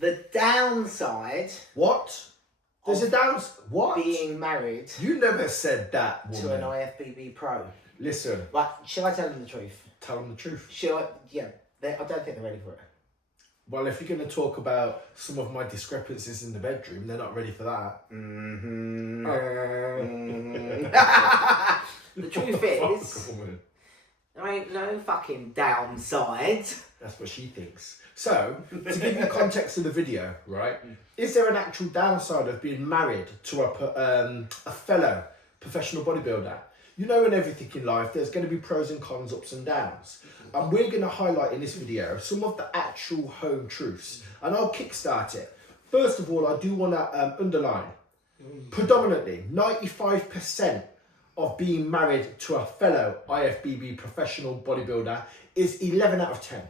The downside. What? There's a downside. What? Being married. You never said that, woman. To an IFBB Pro. Listen. Right, shall I tell them the truth? Tell them the truth. Shall I? Yeah, I don't think they're ready for it. Well, if you're going to talk about some of my discrepancies in the bedroom, they're not ready for that. Mm-hmm. The truth is, there ain't no fucking downside. That's what she thinks. So, to give you context of the video, right? Is there an actual downside of being married to a fellow professional bodybuilder? You know, in everything in life, there's going to be pros and cons, ups and downs. And we're going to highlight in this video some of the actual home truths. And I'll kickstart it. First of all, I do want to underline, predominantly 95% of being married to a fellow IFBB professional bodybuilder is 11 out of 10.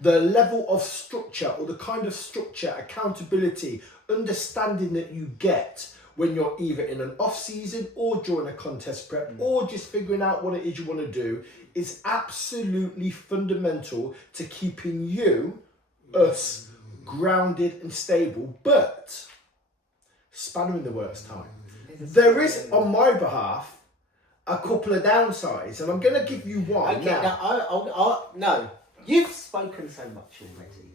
The level of structure or the kind of structure, accountability, understanding that you get when you're either in an off season or during a contest prep or just figuring out what it is you want to do is absolutely fundamental to keeping us grounded and stable, but spanner in the worst time. There is, on my behalf, a couple of downsides, and I'm going to give you one. Okay, no, you've spoken so much already.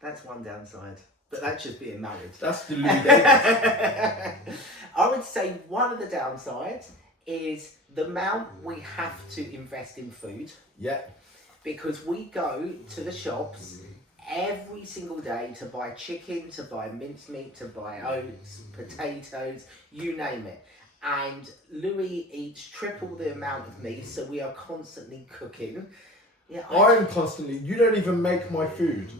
That's one downside. But that's just being married. That's the Louis Davis. I would say one of the downsides is the amount we have to invest in food. Yeah. Because we go to the shops every single day to buy chicken, to buy mincemeat, to buy oats, potatoes, you name it. And Louis eats triple the amount of me, so we are constantly cooking. Yeah, I'm constantly, you don't even make my food.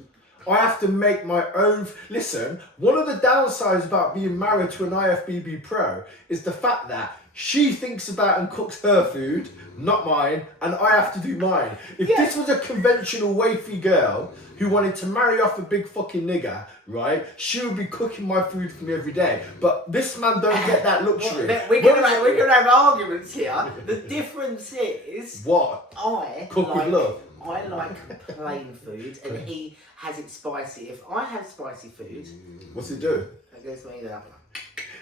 I have to make my own. Listen, one of the downsides about being married to an IFBB Pro is the fact that she thinks about and cooks her food, not mine, and I have to do mine. If this was a conventional wafy girl who wanted to marry off a big fucking nigger, right, she would be cooking my food for me every day. But this man don't get that luxury. We're gonna have arguments here. The difference is what? I cook with love. I like plain food, and he has it spicy. If I have spicy food, what's it do? It gives me that.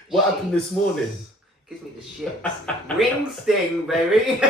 What happened this morning? Gives me the shits. Ring sting, baby.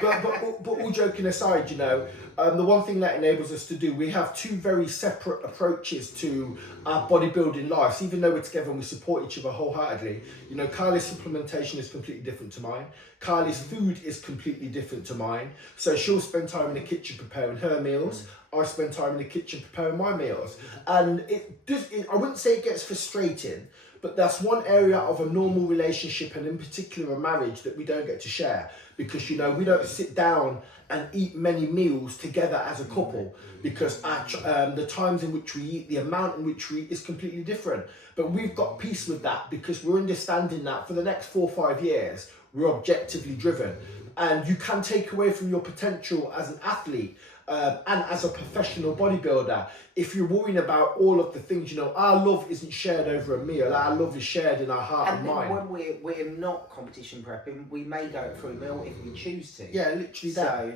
but all joking aside, you know, the one thing that enables us to do, we have two very separate approaches to our bodybuilding lives. Even though we're together and we support each other wholeheartedly, you know, Kylie's supplementation is completely different to mine. Kylie's food is completely different to mine. So she'll spend time in the kitchen preparing her meals. I spend time in the kitchen preparing my meals. And I wouldn't say it gets frustrating, but that's one area of a normal relationship, and in particular a marriage, that we don't get to share. Because, you know, we don't sit down and eat many meals together as a couple, because the times in which we eat, the amount in which we eat is completely different. But we've got peace with that because we're understanding that for the next 4 or 5 years, we're objectively driven. And you can take away from your potential as an athlete and as a professional bodybuilder if you're worrying about all of the things. You know, our love isn't shared over a meal. Our love is shared in our heart and mind. And when we're not competition prepping, we may go for a meal if we choose to. Yeah, literally that. So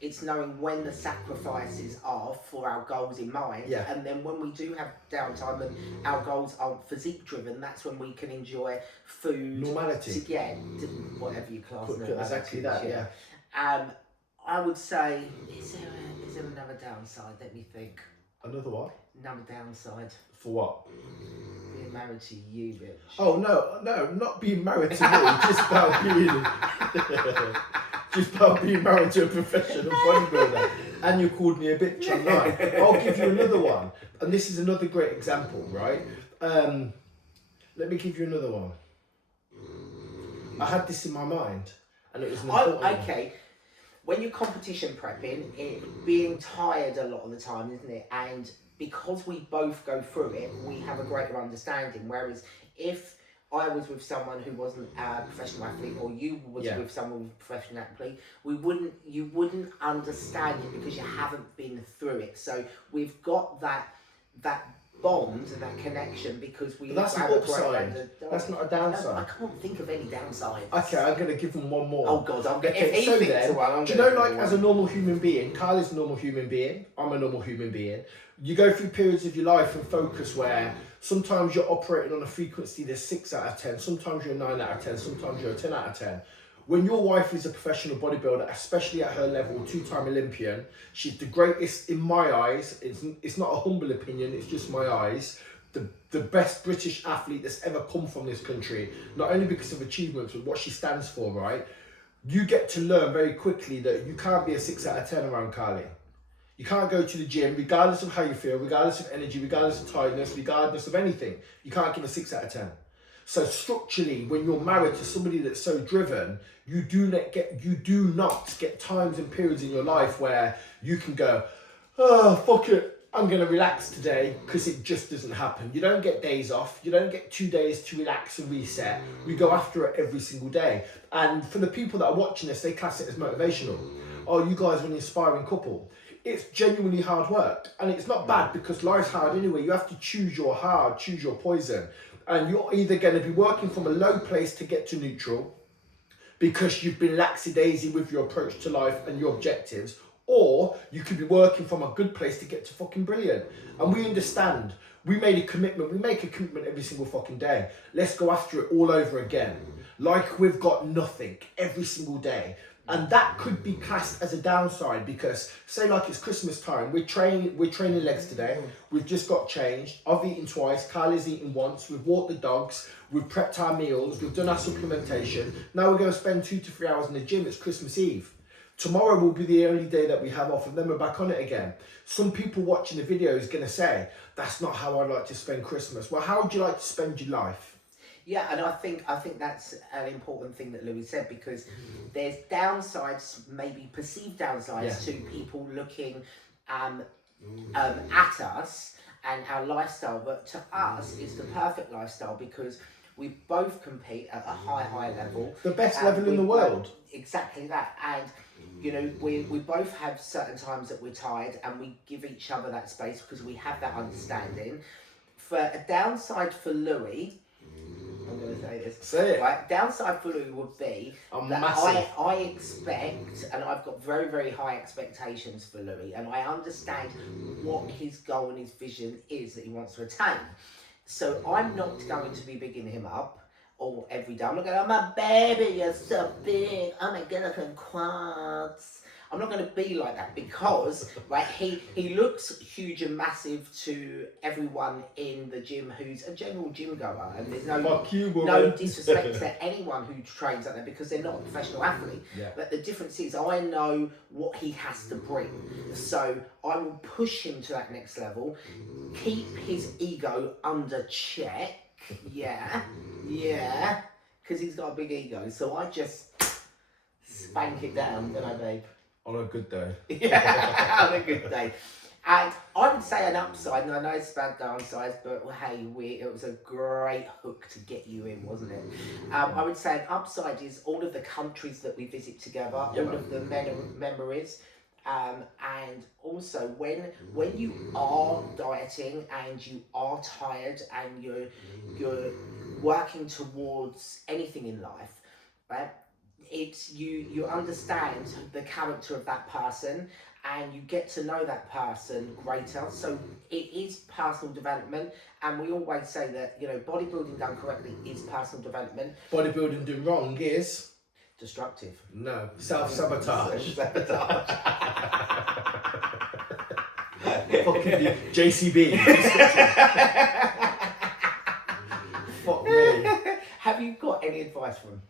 it's knowing when the sacrifices are for our goals in mind. Yeah. And then when we do have downtime and our goals aren't physique driven, that's when we can enjoy food. Normality. To get to whatever you class as exactly that, yeah. I would say, is there another downside? Let me think. Another what? Another downside. For what? Being married to you, bitch. Oh, no, not being married to me. just about being married to a professional bodybuilder. And you called me a bitch online. I'll give you another one. And this is another great example, right? Let me give you another one. I had this in my mind, and it was an important one. Okay. When you're competition prepping, being tired a lot of the time, isn't it? And because we both go through it, we have a greater understanding. Whereas if I was with someone who wasn't a professional athlete, or you was with someone who was a professional athlete, you wouldn't understand it because you haven't been through it. So we've got that bond and that connection because we. But that's an upside. That's not a downside. No, I can't think of any downsides. Okay, I'm going to give them one more. Oh God, I'm going to. So then, do you know, like, as a normal human being, Kyle is a normal human being, I'm a normal human being, You go through periods of your life and focus where sometimes you're operating on a frequency that's 6 out of 10, sometimes you're a 9 out of 10, sometimes you're a 10 out of 10. When your wife is a professional bodybuilder, especially at her level, 2-time Olympian, she's the greatest in my eyes. It's not a humble opinion, it's just my eyes. The best British athlete that's ever come from this country, not only because of achievements, but what she stands for, right? You get to learn very quickly that you can't be a 6 out of 10 around Carly. You can't go to the gym, regardless of how you feel, regardless of energy, regardless of tiredness, regardless of anything. You can't give a 6 out of 10. So structurally, when you're married to somebody that's so driven, you do not get times and periods in your life where you can go, oh, fuck it, I'm going to relax today, because it just doesn't happen. You don't get days off. You don't get 2 days to relax and reset. We go after it every single day. And for the people that are watching this, they class it as motivational. Oh, you guys are an inspiring couple. It's genuinely hard work. And it's not bad, because life's hard anyway. You have to choose your hard, choose your poison. And you're either going to be working from a low place to get to neutral, because you've been lackadaisy with your approach to life and your objectives, or you could be working from a good place to get to fucking brilliant. And we understand. We made a commitment. We make a commitment every single fucking day. Let's go after it all over again. Like we've got nothing every single day. And that could be classed as a downside, because say like it's Christmas time, we're training legs today, we've just got changed, I've eaten twice, Carly's eaten once, we've walked the dogs, we've prepped our meals, we've done our supplementation, now we're going to spend 2 to 3 hours in the gym. It's Christmas Eve. Tomorrow will be the only day that we have off, and then we're back on it again. Some people watching the video is going to say, that's not how I like to spend Christmas. Well, how would you like to spend your life? Yeah, and I think that's an important thing that Louis said, because there's downsides, maybe perceived downsides, to people looking at us and our lifestyle, but to us it's the perfect lifestyle, because we both compete at a high level. The best level in the world. Exactly that. And you know, we both have certain times that we're tired, and we give each other that space because we have that understanding. For a downside for Louis, I'm going to say this. Say it. Right, downside for Louis would be that I expect, and I've got very, very high expectations for Louis, and I understand what his goal and his vision is that he wants to attain. So I'm not going to be bigging him up all every day. I'm not going, oh my baby, you're so big. Oh my God, look at quads. I'm not going to be like that, because right, he looks huge and massive to everyone in the gym who's a general gym goer, and there's no disrespect to anyone who trains like that, because they're not a professional athlete. Yeah. But the difference is, I know what he has to bring, so I will push him to that next level, keep his ego under check. Yeah, because he's got a big ego. So I just spank it down, don't I, babe? On a good day. Yeah, on a good day. And I would say an upside, and I know it's about downsides, but hey, it was a great hook to get you in, wasn't it? I would say an upside is all of the countries that we visit together, all of the memories. And also when you are dieting and you are tired and you're working towards anything in life, right? It's you understand the character of that person, and you get to know that person greater. So it is personal development, and we always say that, you know, bodybuilding done correctly is personal development. Bodybuilding done wrong is destructive. No, self-sabotage. Sabotage. Fucking JCB. Fuck me. Have you got any advice for him?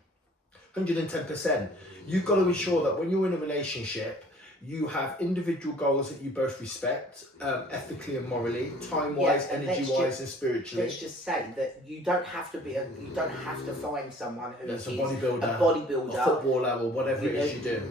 110%. You've got to ensure that when you're in a relationship, you have individual goals that you both respect, ethically and morally, time-wise, energy-wise, and spiritually. Let's just say that you don't have to find someone who is a bodybuilder, a footballer, or whatever it is you do.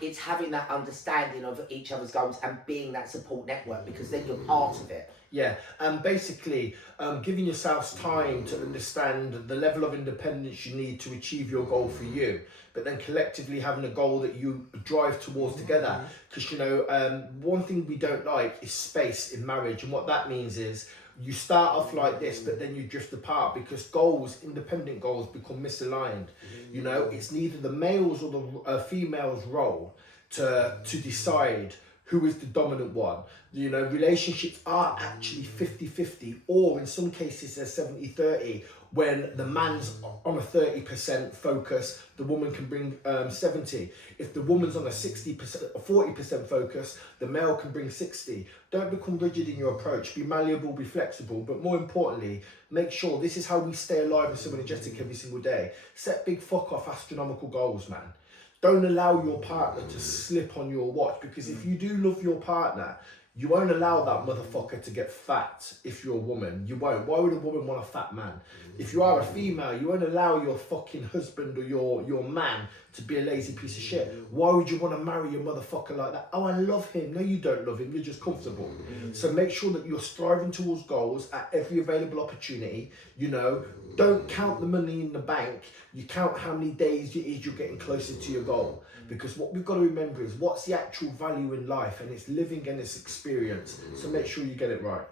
It's having that understanding of each other's goals and being that support network, because then you're part of it. Yeah, and basically giving yourselves time to understand the level of independence you need to achieve your goal for you, but then collectively having a goal that you drive towards together. Because, you know, one thing we don't like is space in marriage, and what that means is you start off like this, but then you drift apart because goals, independent goals, become misaligned. You know, it's neither the male's or the female's role to decide who is the dominant one. You know, relationships are actually 50-50, or in some cases they're 70-30, when the man's on a 30% focus, the woman can bring 70. If the woman's on a 60% or 40% focus, the male can bring 60. Don't become rigid in your approach. Be malleable, be flexible, but more importantly, make sure this is how we stay alive and so energetic every single day. Set big fuck off astronomical goals, man. Don't allow your partner to slip on your watch, because if you do love your partner, you won't allow that motherfucker to get fat. If you're a woman, you won't. Why would a woman want a fat man? If you are a female, you won't allow your fucking husband or your man to be a lazy piece of shit. Why would you want to marry a motherfucker like that? Oh, I love him. No, you don't love him. You're just comfortable. So make sure that you're striving towards goals at every available opportunity. You know, don't count the money in the bank. You count how many days it is you're getting closer to your goal. Because what we've got to remember is what's the actual value in life, and it's living and it's experience. So make sure you get it right.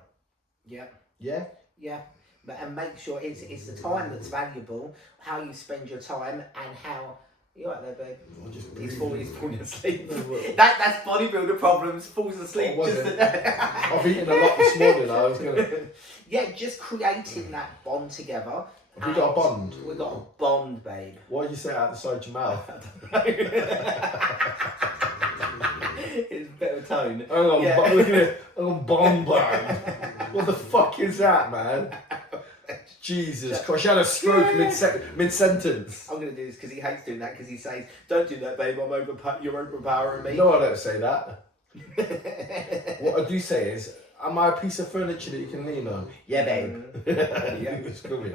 Yeah. Yeah? Yeah. And make sure it's the time that's valuable, how you spend your time, and how... You right there, babe? He's falling asleep. That's bodybuilder problems, falls asleep. I've eaten a lot this morning. I was gonna... Yeah, just creating that bond together. Have we got a bond? We've got a bond, babe. Why did you say it out the side of your mouth? It's a bit of a tone. Hang on, look at it. Hang on, bond bang. What the fuck is that, man? Jesus Christ, you had a stroke mid-sentence. I'm going to do this because he hates doing that, because he says, don't do that, babe, you're overpowering me. No, I don't say that. What I do say is, am I a piece of furniture that you can lean on? Yeah, babe. Yeah, it's coming.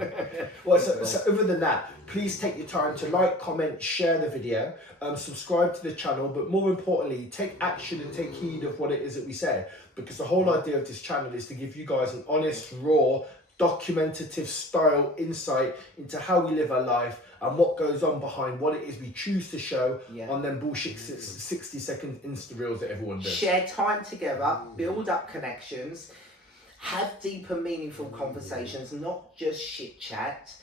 Well, so other than that, please take your time to like, comment, share the video, subscribe to the channel, but more importantly, take action and take heed of what it is that we say, because the whole idea of this channel is to give you guys an honest, raw, documentative style insight into how we live our life and what goes on behind what it is we choose to show on them bullshit 60-second Insta reels that everyone does. Share time together, build up connections, have deeper, meaningful conversations, not just shit chat.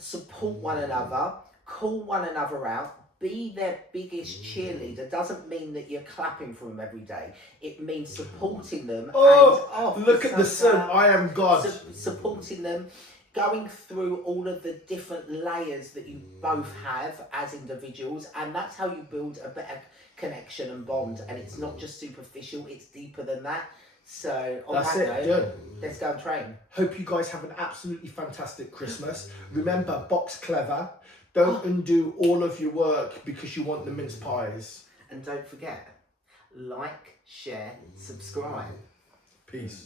Support one another, call one another out. Be their biggest cheerleader. Doesn't mean that you're clapping for them every day. It means supporting them. Look at the sun. I am God. Supporting them, going through all of the different layers that you both have as individuals, and that's how you build a better connection and bond. And it's not just superficial; it's deeper than that. So on that's that it. note, let's go and train. Hope you guys have an absolutely fantastic Christmas. Remember, box clever. Don't undo all of your work because you want the mince pies. And don't forget, like, share, subscribe. Peace.